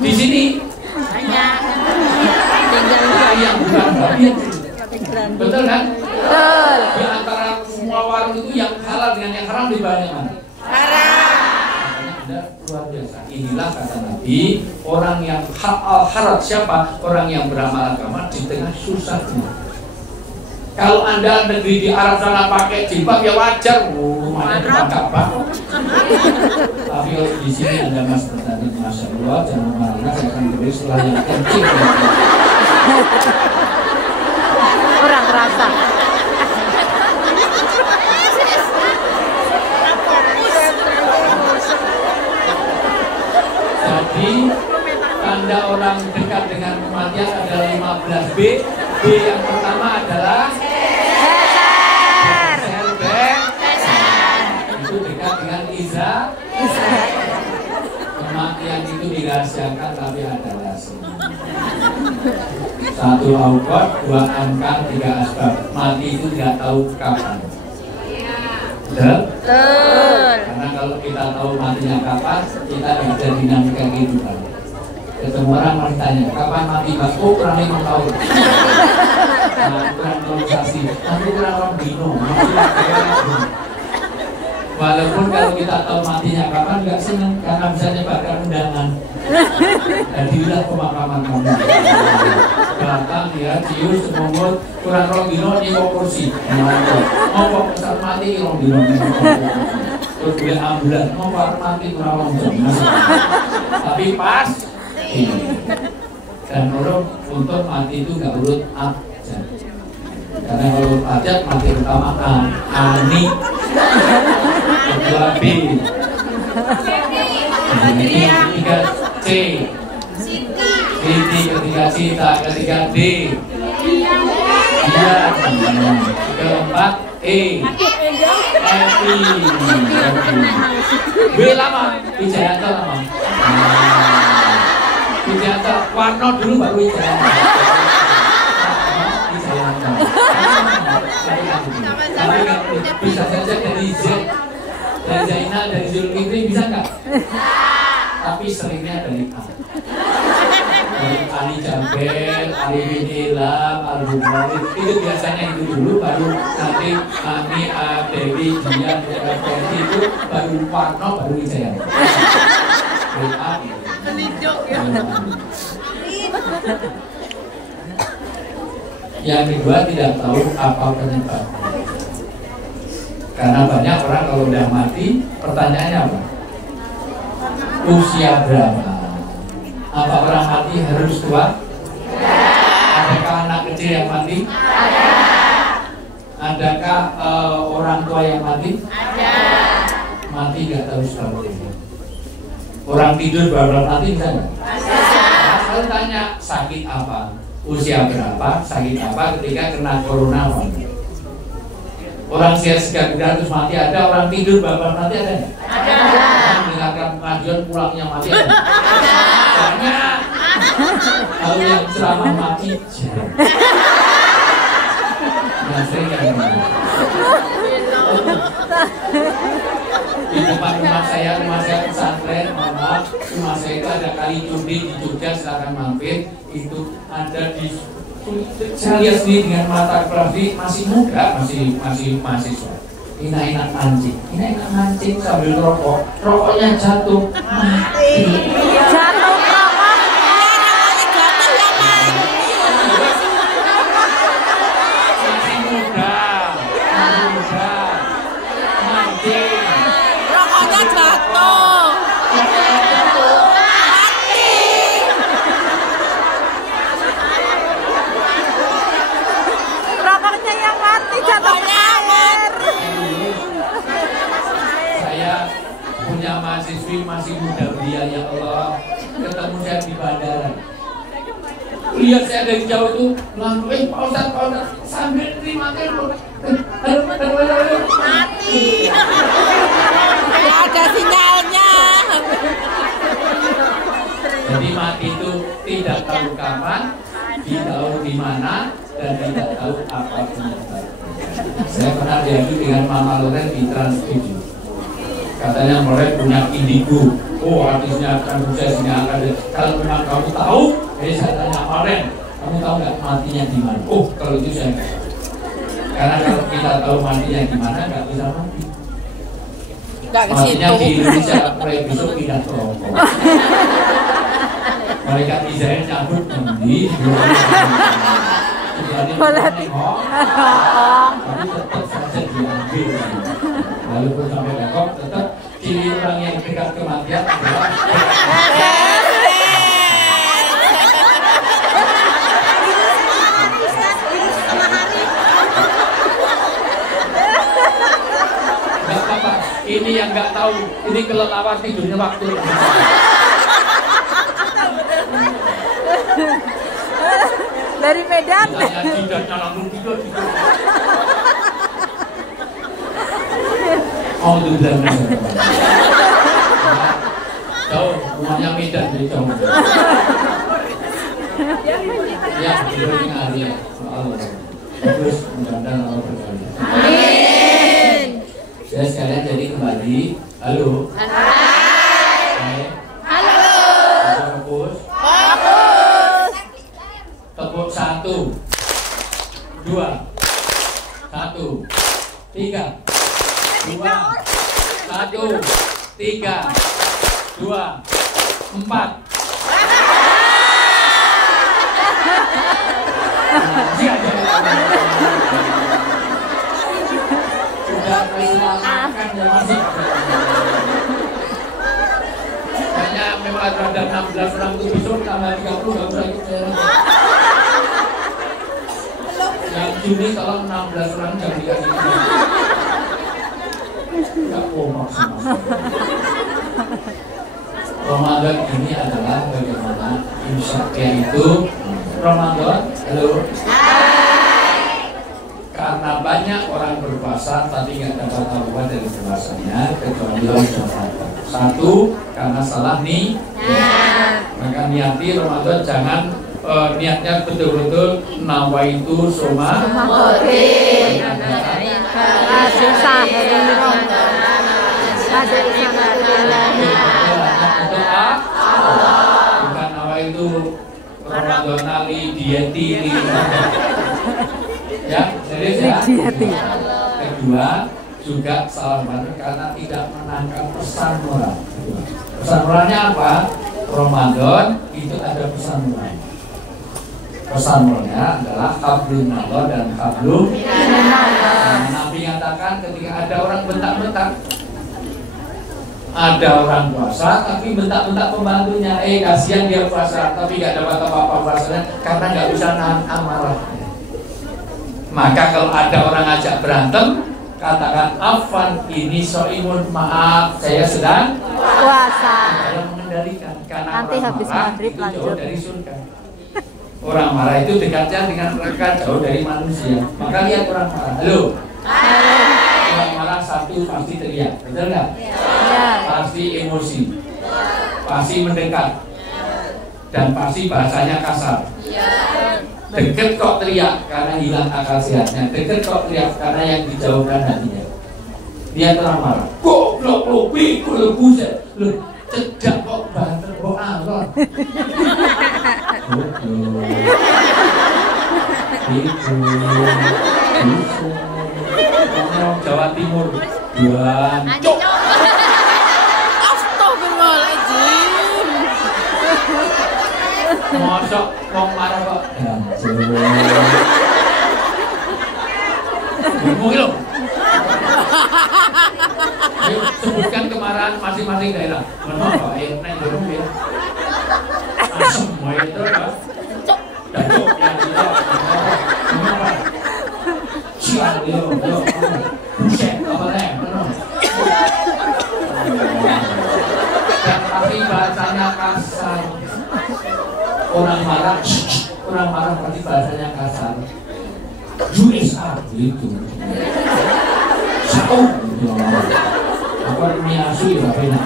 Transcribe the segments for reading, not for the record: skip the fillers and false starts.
Di sini banyak yang bukan babi. Betul kan? betul Di antara semua warung itu yang halal dengan yang haram lebih banyak mana? haram. Luar biasa. Inilah kata Nabi, orang yang haram siapa? Orang yang beramal agama di tengah susahnya. Kalau Anda negeri di Arab sana pakai jilbab ya wajar, rumahnya depan Ka'bah. Tapi kalau di sini Anda Mas bertanya, Masya Allah, jangan marah, saya akan beri setelah yang kencing. Kurang kerasa. Jadi tanda orang dekat dengan kematian adalah 15B. B yang pertama adalah itu dekat dengan Iza. Kematian itu dirahasiakan tapi ada rahasia. 1 awqat, 2 amkan, 3 asbab. Mati itu tidak tahu kapan. Betul? Betul. Karena kalau kita tahu matinya kapan, kita ada dinamika kehidupan. Ketemu orang masih tanya, kapan mati Mas? Oh, kurang 5 tahun. Nah, kurang organisasi. Nanti kurang orang bino. Walaupun kalau kita tahu matinya kapan, nggak senang karena bisa nyebarkan undangan. Jadilah pemakaman kamu. Datang dia, cius, semungut, kurang orang bino, nyewa kursi. Mau pesat mati, orang bino. Terus dia ambulan, mau mati kurang orang jam. Tapi pas. Dan orang untuk mati itu nggak urut abjad. Karena kalau urut abjad mati pertama Ani, kedua B, ketiga C, ketiga Cita, ketiga D, iya, keempat E, Evi, B lama, Wijayanto lama. Wijayanto, Warno dulu baru Wijayanto. Tapi bisa saja dari Z, dari Zainal, dari Zulkifli bisa nggak? Tapi seringnya dari A. Dari Ali Jabel, Ali bin Ilham, Ali bin Walid. Itu biasanya itu dulu, baru nanti Ani, Dewi, Dian, Dewi itu baru Warno, baru Wijayanto. Dari A. Yang kedua tidak tahu apa penyebabnya. Karena banyak orang kalau udah mati, pertanyaannya apa? Usia berapa? Apa orang mati harus tua? Adakah anak kecil yang mati? Adakah orang tua yang mati? Mati nggak tahu sebabnya. Orang tidur baru mati bisa nggak? Kalau tanya sakit apa, usia berapa, sakit apa ketika kena corona? Orang siap-siap terus mati ada, orang tidur baru mati ada nggak? Ada. Orang mendengarkan pengajian pulangnya mati ada? Banyak. Kalau yang ceramah mati jarang. Yang sering yang di depan rumah saya pesantren, maaf, rumah saya itu ada kali Cudi di Jogja, silakan mampir. Itu ada di, saya lihat sendiri dengan mata kepala, masih muda, masih mahasiswa. Enak-enak mancing sambil rokok, rokoknya jatuh, mati. Jatuh rokok. Masih muda, mancing. Rokoknya jatuh. Mati. Rokoknya yang mati jatuh ke air. Saya punya mahasiswi masih muda belia, ya Allah, ketemu saya di bandara. Lihat saya dari jauh itu, langsung Pak Ustadz, sambil terima telepon. Mati. Tidak ada sinyalnya. Jadi mati itu tidak tahu kapan, tidak tahu di mana, dan tidak tahu apa penyebabnya. Saya pernah diadu dengan Mama Loren di Trans 7. Katanya Loren punya indigo. Oh, artisnya akan sukses ini akan. Kalau memang kamu tahu, saya tanya Maren, kamu tahu nggak matinya di mana? Oh, kalau itu saya nggak tahu. Karena kalau kita tahu matinya di mana, nggak bisa mati. Matinya di Indonesia, mulai besok pindah ke Hongkong. Mereka Israel nyambut di boleh tapi tetap saja diambil. Walaupun sampai Bangkok, tetap ciri orang yang dekat kematian adalah nggak apa-apa. Ini yang nggak tahu, ini kelelawar tidurnya waktu dari Medan. Oh, itu benar. Jauh, rumahnya Medan jadi jauh. Ya, itu hari ya. Terus mudah-mudahan Allah berkali. Amin. Ya sekalian jadi kembali. Halo. Hai. Halo. Fokus. Fokus. Tepuk 1, 2, 1, 3. 2, 1, 3, 2, 4. Sudah diselamatkan ya masih. Kayaknya memang ada 16 orang itu besok tambah 30 nggak usah ikut saya. Yang Juni kalau 16 orang jangan dikasih. Enggak maksimal. Ramadan ini adalah bagaimana imsaknya itu. Ramadan, halo. Hai. Karena banyak orang berpuasa tapi nggak dapat apa-apa dari puasanya kecuali dosa. Satu, karena salah nih. Maka niati Ramadan jangan niatnya betul-betul nawaitu soma. Bukan nawaitu Ramadan ali dieti. Ya, serius ya. Kedua, juga salah banget karena tidak menangkap pesan moral. Pesan moralnya apa? Ramadan itu ada pesan moral. Pesan moralnya adalah hablum Allah dan hablum Nabi nyatakan ketika ada orang bentak-bentak, ada orang puasa tapi bentak-bentak pembantunya, kasihan dia puasa tapi nggak dapat apa-apa puasanya karena nggak bisa nahan amarah. Maka kalau ada orang ngajak berantem, katakan afwan ini soimun, maaf saya sedang puasa. Saya mengendalikan karena Nanti orang habis marah maghrib itu lanjut. jauh dari surga. Orang marah itu dekatnya dengan mereka jauh dari manusia. Maka lihat orang marah. Halo. Orang marah satu pasti teriak, betul nggak? Ya. Pasti emosi, pasti mendekat, dan pasti bahasanya kasar. Deket kok teriak karena hilang akal sehatnya. Deket kok teriak karena yang dijauhkan hatinya. Dia orang marah. Goblok lu, pikul buset. Lu cedak kok banter kok alon. Itu orang Jawa Timur. Jancuk. Astagfirullahaladzim. Mosok wong marah kok. Ngomong lho. Ayo sebutkan kemarahan masing-masing daerah. Mana Pak? Ayo naik dorong ya. Asem mau itu Pak. Dancuk yang itu. Kenapa? Sial yo. Buset apa nih? Dan tapi bahasanya kasar. Orang marah pasti bahasanya kasar. USA gitu. Satu. Apa ini asli lah enak.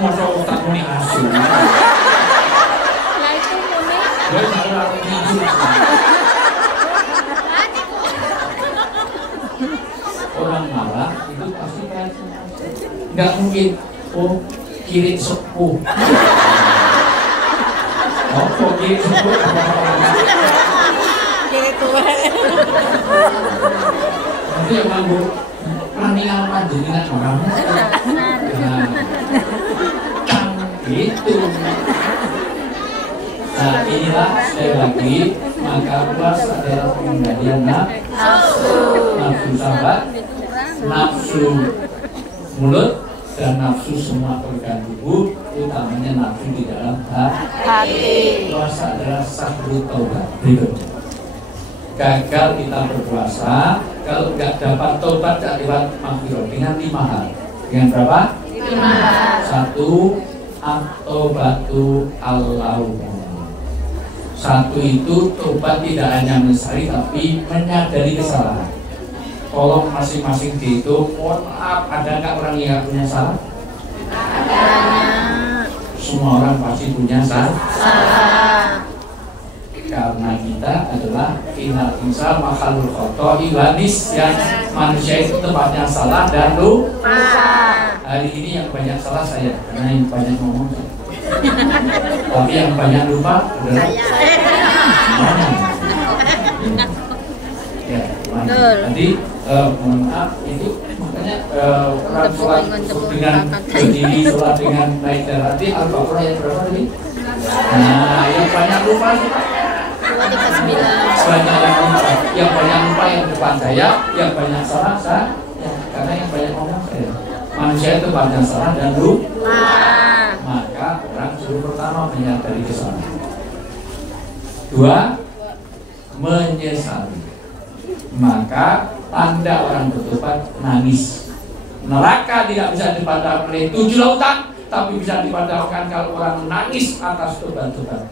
Masa otak ini asli. Dia salah ini. Orang marah itu pasti kayak Nggak mungkin. Oh, kiri sepuh. Oh, kiri sepuh. Kiri tua. Nanti yang nganggur raningan panjenengan orang. Nah, gitu. Nah, inilah sekali lagi, maka puas adalah pengendalian nafsu sahabat, nafsu mulut, dan nafsu semua organ tubuh, utamanya nafsu di dalam hati. Puasa adalah sahru taubat. Berikutnya, gagal kita berpuasa kalau nggak dapat taubat dari lewat maghfirah dengan 5 hal. Dengan berapa? 5 hal. 1. At-taubatu al-lauh. 1 itu tobat tidak hanya menyesali tapi menyadari kesalahan. Tolong masing-masing dihitung. Mohon maaf, ada nggak orang yang nggak punya salah? Semua orang pasti punya salah. Karena kita adalah innal insana makhluk khoto'i wa nisyan. Manusia itu tempatnya salah dan lupa. Hari ini yang banyak salah saya, karena yang banyak ngomong saya. Tapi yang banyak lupa adalah semuanya. Ya, nanti mohon maaf itu makanya orang sholat dengan berdiri, sholat dengan naik darati Al-Baqarah yang berapa tadi? Nah, yang banyak lupa banyak yang banyak lupa yang depan saya, yang banyak salah saya, karena yang banyak ngomong saya. Manusia itu banyak salah dan lupa. Maka orang suruh pertama menyadari kesalahan. 2. Menyesali. Maka tanda orang bertobat nangis. Neraka tidak bisa dipandang oleh 7 lautan, tapi bisa dipandangkan kalau orang menangis atas tobat-tobat.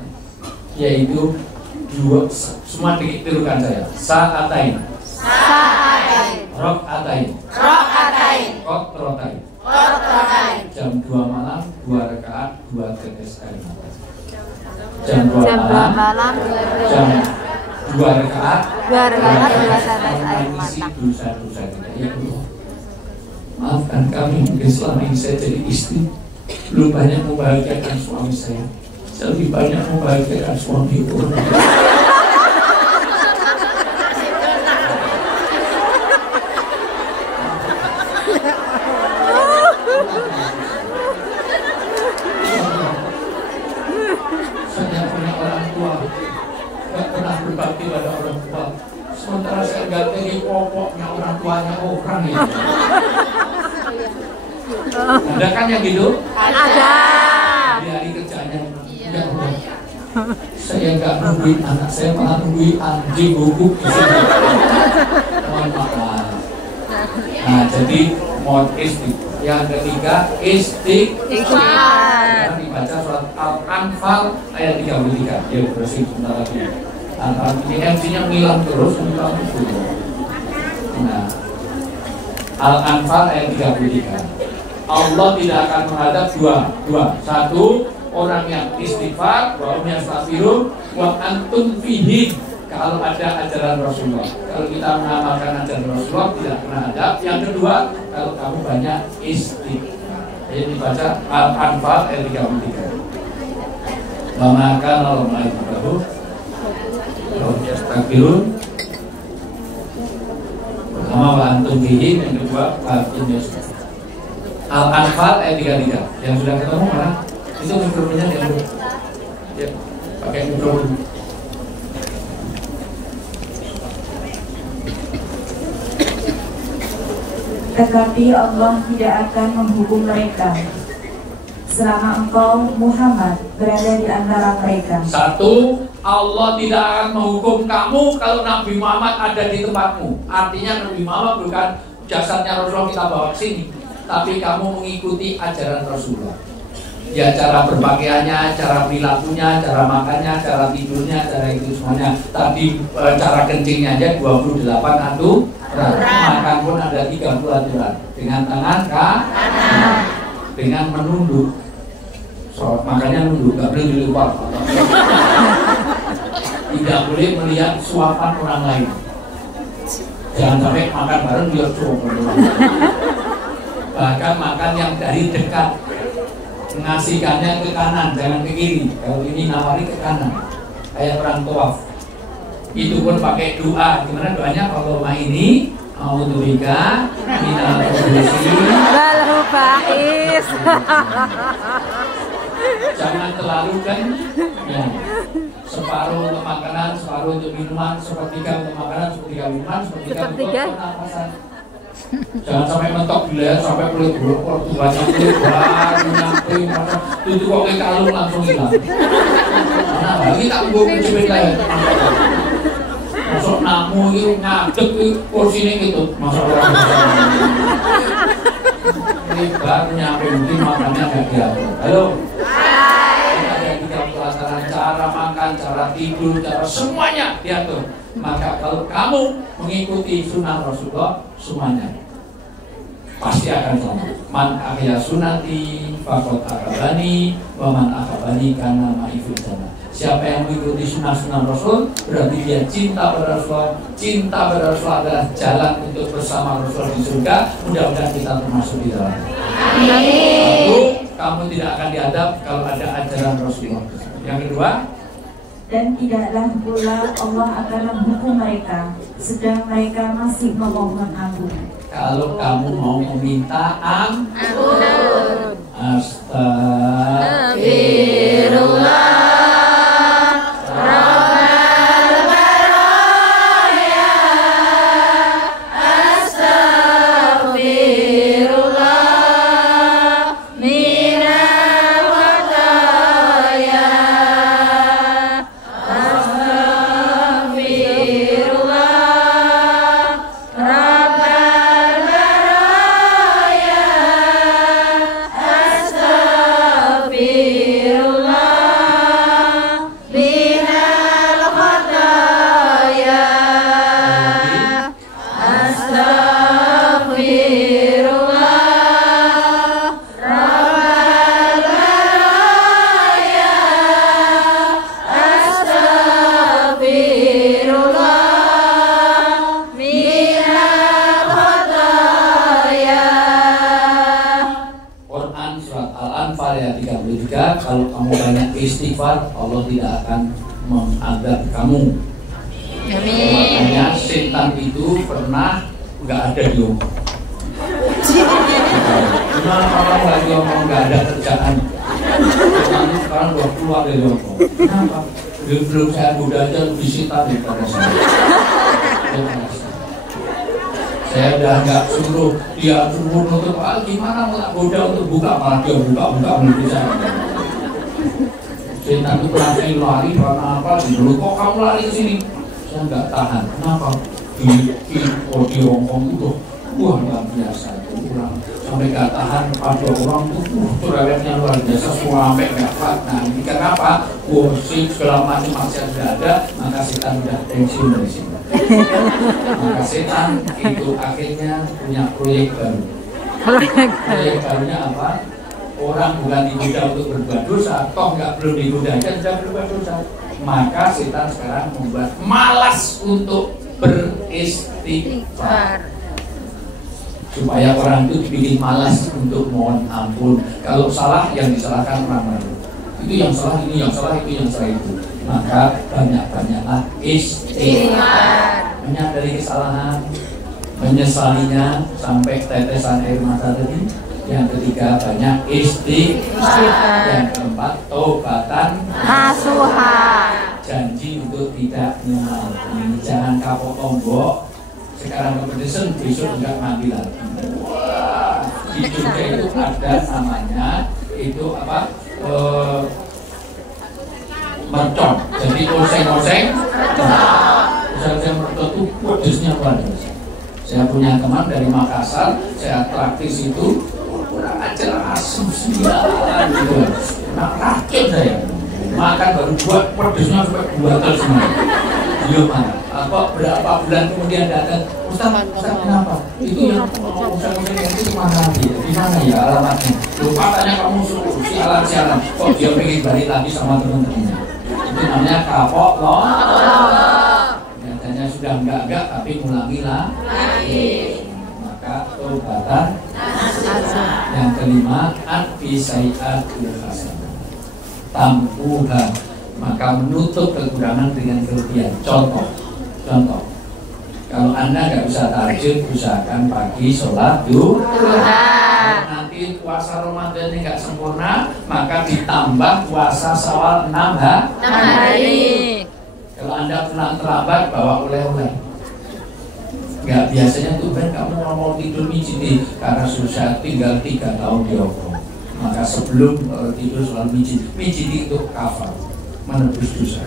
Yaitu 2, semua ditirukan saya. Sa'atain, rok'atain, kotrotain. Jam 2 malam 2 rakaat 2 tetes air mata. Jam 2 malam jam 2 rakaat 2 tetes air mata. Dosa-dosa kita. Ya Allah, maafkan kami, mungkin selama ini saya jadi istri belum banyak membahagiakan suami saya. Saya lebih banyak membahagiakan suami orang. Saya punya orang tua, nggak pernah berbakti pada orang tua. Sementara saya nggak jadi pokoknya orang tuanya orang ya. Ada kan yang gitu? Ada. Di hari kerjanya, ya Allah, saya nggak nungguin anak saya, malah nungguin anjing bubuk di sini. Mohon maaf. Nah, jadi mohon istighfar. Yang ketiga, istighfar. Dibaca surat Al-Anfal ayat 33. Ya, bersih sebentar lagi. Ini MC-nya ngilang terus, ngilang terus. Nah, Al-Anfal ayat 33. Allah tidak akan menghadap dua. 1, orang yang istighfar, wa hum yastaghfirun, wa antum fihim. Kalau ada ajaran Rasulullah, kalau kita mengamalkan ajaran Rasulullah tidak pernah ada. Yang kedua, kalau kamu banyak istighfar. Jadi dibaca Al-Anfal ayat 33. Wa ma kana Allahu ma'ahu wa yastaghfirun. Pertama wa antum fihim, yang kedua wa antum yastaghfirun. Al-Anfal ayat 33. Yang sudah ketemu mana? Itu mikrofonnya yang ya, pakai mikrofon. Tetapi Allah tidak akan menghukum mereka selama engkau Muhammad berada di antara mereka. 1, Allah tidak akan menghukum kamu kalau Nabi Muhammad ada di tempatmu. Artinya Nabi Muhammad bukan jasadnya Rasulullah kita bawa ke sini, tapi kamu mengikuti ajaran Rasulullah. Ya, cara berpakaiannya, cara perilakunya, cara makannya, cara tidurnya, cara itu semuanya. Tadi cara kencingnya aja 28 aturan. Makan pun ada 30 aturan. Dengan tangan kanan, dengan menunduk. So, makanya nunduk, gak boleh dilupa. Tidak boleh melihat suapan orang lain. Jangan sampai makan bareng dia coba. bahkan makan yang dari dekat, mengasihkannya ke kanan, jangan ke kiri. Kalau ini nawari ke kanan, kayak orang tawaf. Itu pun pakai doa. Gimana doanya? Allahumma ini a'udzubika minal khubuthi wal khaba'is. Jangan terlalu kan ya. Separuh untuk makanan, separuh untuk minuman, sepertiga untuk makanan, sepertiga minuman, sepertiga untuk pernapasan. Jangan sampai mentok gila, sampai kulit buruk, banyak kulit baru nyampe, itu kok kayak kalung langsung hilang. Nah, lagi tak gue mencipin lain. Masuk namu itu ngadep kursinya gitu, masuk orang ini baru nyampe mungkin makannya gak diatur. Halo. Kita ada 3 pelataran cara makan, cara tidur, cara semuanya diatur. Maka kalau kamu mengikuti sunnah Rasulullah, semuanya pasti akan selamat. Man ahya sunnati faqad akabani wa man akabani kana ma'ifil jannah. Siapa yang mengikuti sunnah-sunnah Rasul berarti dia cinta pada Rasul. Cinta pada Rasul adalah jalan untuk bersama Rasul di surga. Mudah-mudahan kita termasuk di dalam. Amin. Kamu tidak akan diadab kalau ada ajaran Rasulullah. Yang kedua, dan tidaklah pula Allah akan menghukum mereka sedang mereka masih memohon ampun. Kalau kamu mau meminta ampun, astagfirullah. Kalau kamu banyak istighfar, Allah tidak akan mengadab kamu. Amin. Makanya setan itu pernah nggak ada di Hongkong. Gimana kamu lagi ngomong nggak ada kerjaan? Setan itu sekarang udah keluar dari Hongkong. Kenapa? Belum saya muda aja lebih setan daripada saya. Saya udah nggak suruh dia suruh nutup, gimana mau tak goda untuk buka, malah dia buka menurut saya. Setan itu pernah saya lari karena apa? Dulu kok kamu lari ke sini? Saya nggak tahan. Kenapa? Di Hongkong itu, wah nggak biasa itu orang sampai nggak tahan pada orang itu, cerewetnya luar biasa, sampai nggak kuat. Nah ini kenapa? Kursi segala macam maksiat sudah ada, maka setan sudah pensiun dari sini. Maka setan itu akhirnya punya proyek baru. Proyek barunya apa? Orang bukan digoda untuk berbuat dosa, toh belum digoda aja sudah berbuat dosa. Maka setan sekarang membuat malas untuk beristighfar, supaya orang itu dibikin malas untuk mohon ampun. Kalau salah, yang disalahkan orang lain. Itu yang salah, ini yang salah, itu yang salah itu. Maka banyak-banyaklah istighfar, menyadari kesalahan, menyesalinya sampai tetesan air mata tadi. Yang ketiga banyak istighfar. Yang keempat taubatan nasuha, janji untuk tidak mengulangi. Jangan kapok tombok, sekarang kepedesan besok enggak mandi lagi. Wah, di Jogja itu ada namanya itu apa? Mercon. Jadi oseng-oseng. Oseng-oseng mercon itu pedesnya luar biasa. Saya punya teman dari Makassar, saya praktis itu. Kurang ajar asam sembilan gitu. Nah, rakit saya makan baru buat pedesnya sampai 2 kali semua. Dia mana? Apa berapa bulan kemudian datang, Ustaz kenapa? Itu yang Ustaz itu mana dia? Di mana ya alamatnya? Lupa tanya kamu suruh sialan. Kok dia pengen balik lagi sama teman-temannya? Itu namanya kapok loh. Nyatanya sudah enggak tapi ngulangi lah. Maka taubatan Yang kelima, adfi sayi'atil hasanah, tampuha, maka menutup kekurangan dengan kelebihan. Contoh, kalau Anda nggak bisa tahajud, usahakan pagi sholat duha. Kalau nanti puasa Ramadan ini nggak sempurna, maka ditambah puasa Syawal 6 hari. Kalau Anda pulang terlambat, bawa oleh-oleh. Nggak biasanya tuh kan kamu mau tidur mijiti karena susah tinggal 3 tahun di Hongkong. Maka sebelum tidur selalu mijiti itu kafar, menebus dosa.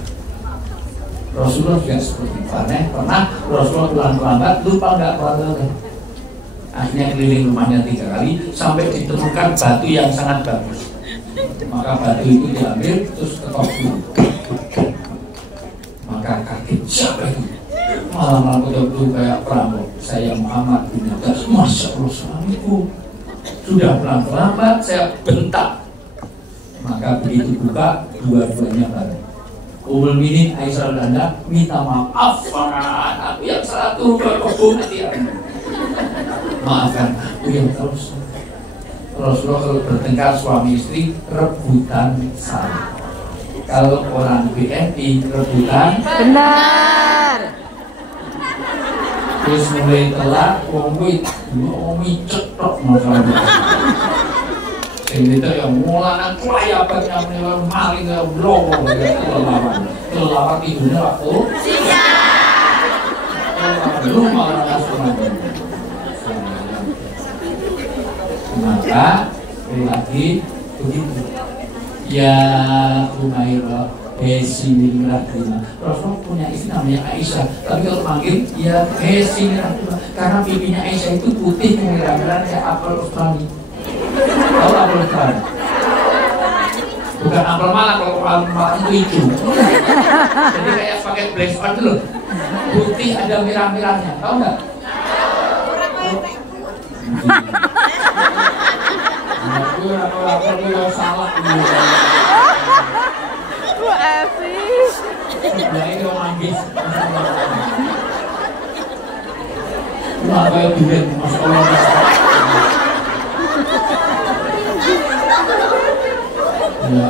Rasulullah juga seperti pernah Rasulullah pulang terlambat, lupa nggak oleh-oleh. Akhirnya keliling rumahnya 3 kali sampai ditemukan batu yang sangat bagus. Maka batu itu diambil terus ketok dulu. Maka kaget, siapa itu? Malam betul-betul kayak perampok. Saya Muhammad bin Abbas. Masya Allah, suamiku sudah pulang terlambat, saya bentak. Maka begitu buka, dua-duanya bareng. Ummul Minin Aisyah dan Anda minta maaf, aku yang salah tuh berkebun nanti. Maafkan aku yang terus. Rasulullah kalau bertengkar suami istri rebutan salah. Kalau orang BNI rebutan Benar. terus mulai telat, ngomi cetok masalah. Ini tuh yang mulai kelayapan yang menilai maling yang blong, kelelawar tidurnya waktu. Belum malah asuhan. Maka lagi begitu. Ya Umairah, Bismillahirrahmanirrahim. Rasulullah punya istri namanya Aisyah, tapi kalau panggil ya Bismillahirrahmanirrahim karena pipinya Aisyah itu putih kemerah-merah kayak apel Australia. Tahu apel Australia? Bukan apel Malang, kalau apel Malang itu hijau. Jadi kayak pakai black on dulu. Putih ada merah-merahnya, tahu nggak? Aku salah. Bu Evi. Ya ini orang manggis. Kenapa ya duit masuk Allah? Ya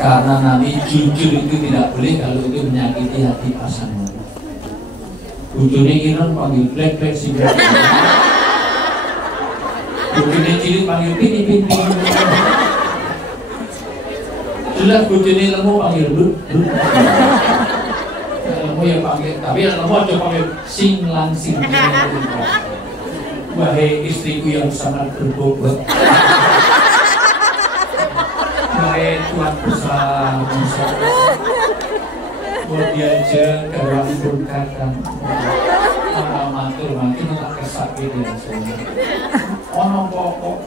karena nanti jujur itu tidak boleh kalau itu menyakiti hati pasangan. Bujurnya Iran panggil black si black. Bujurnya cilik panggil pin. Jelas bujurnya lemu panggil lu. Lemu ya panggil, tapi yang lemu aja panggil sing langsing. Wahai istriku yang sangat berbobot. Wahai Tuhan besar. Buat diajak garwani pun kadang matur makin tak kesakit ya semua. Ono pokok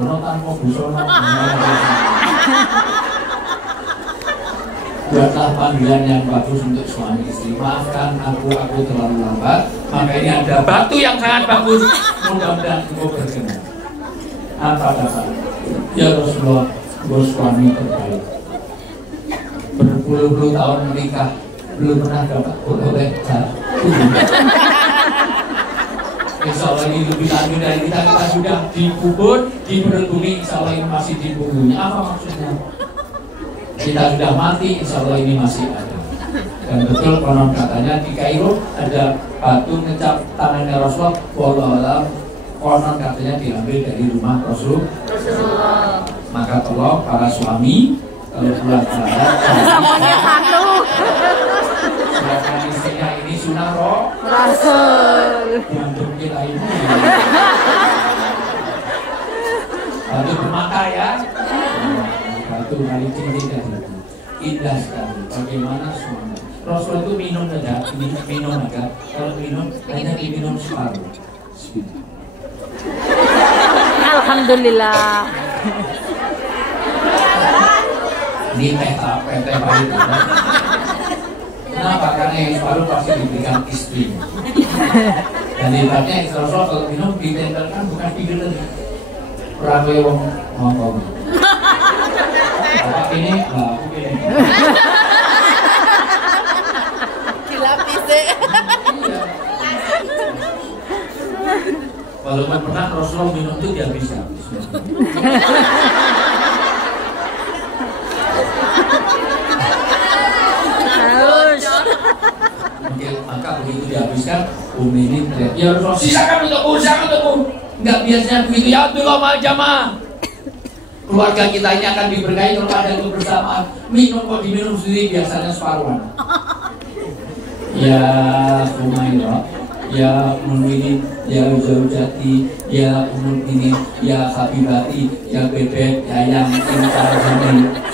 ono tanpa busana. Buatlah panggilan yang bagus untuk suami istri. Maafkan aku terlalu lambat. Maka ini ada batu yang sangat bagus. Mudah-mudahan engkau berkenan. Apa kata? Ya Rasulullah, gue suami terbaik. Berpuluh-puluh tahun menikah belum pernah dapat oleh insya Allah ini lebih lanjut dari kita sudah dikubur di perut bumi, insya Allah ini masih di bulunya. Apa maksudnya? Kita sudah mati, insya Allah ini masih ada. Dan betul konon katanya di Kairo ada batu ngecap tangannya Rasulullah. Wallahualam, konon katanya diambil dari rumah Rasulullah. Maka tolong para suami kalau bulan Pakai satu. silakan istrinya ini sunnah Rasul. untuk kita ini. Batu bermata ya. Batu kali cincin tadi. Indah sekali. Bagaimana suami? Rasul itu minum aja. Kalau minum hanya diminum separuh. Alhamdulillah. Ini teh pahit. Kenapa? Karena yang separuh pasti diberikan istri. Dan hebatnya Rasul kalau minum ditempelkan bukan di gelas. Rawe wong ngomong. Bapak ini, aku ini. Dilapis deh. Kalau pernah Rasulullah minum itu dihabiskan. Haus. Oke, maka begitu dihabiskan, Umi ini teriak, ya Rasulullah, sisakan untukku, sisakan untukku. Enggak biasanya begitu, ya Abdullah Majama. Keluarga kita ini akan diberkahi kalau ada kebersamaan. Minum kok diminum sendiri biasanya separuhan. Ya Sumairah, ya Munwini, ya Zaujati, ya Umul ini, ya Habibati, ya Bebek, ya yang cinta ini.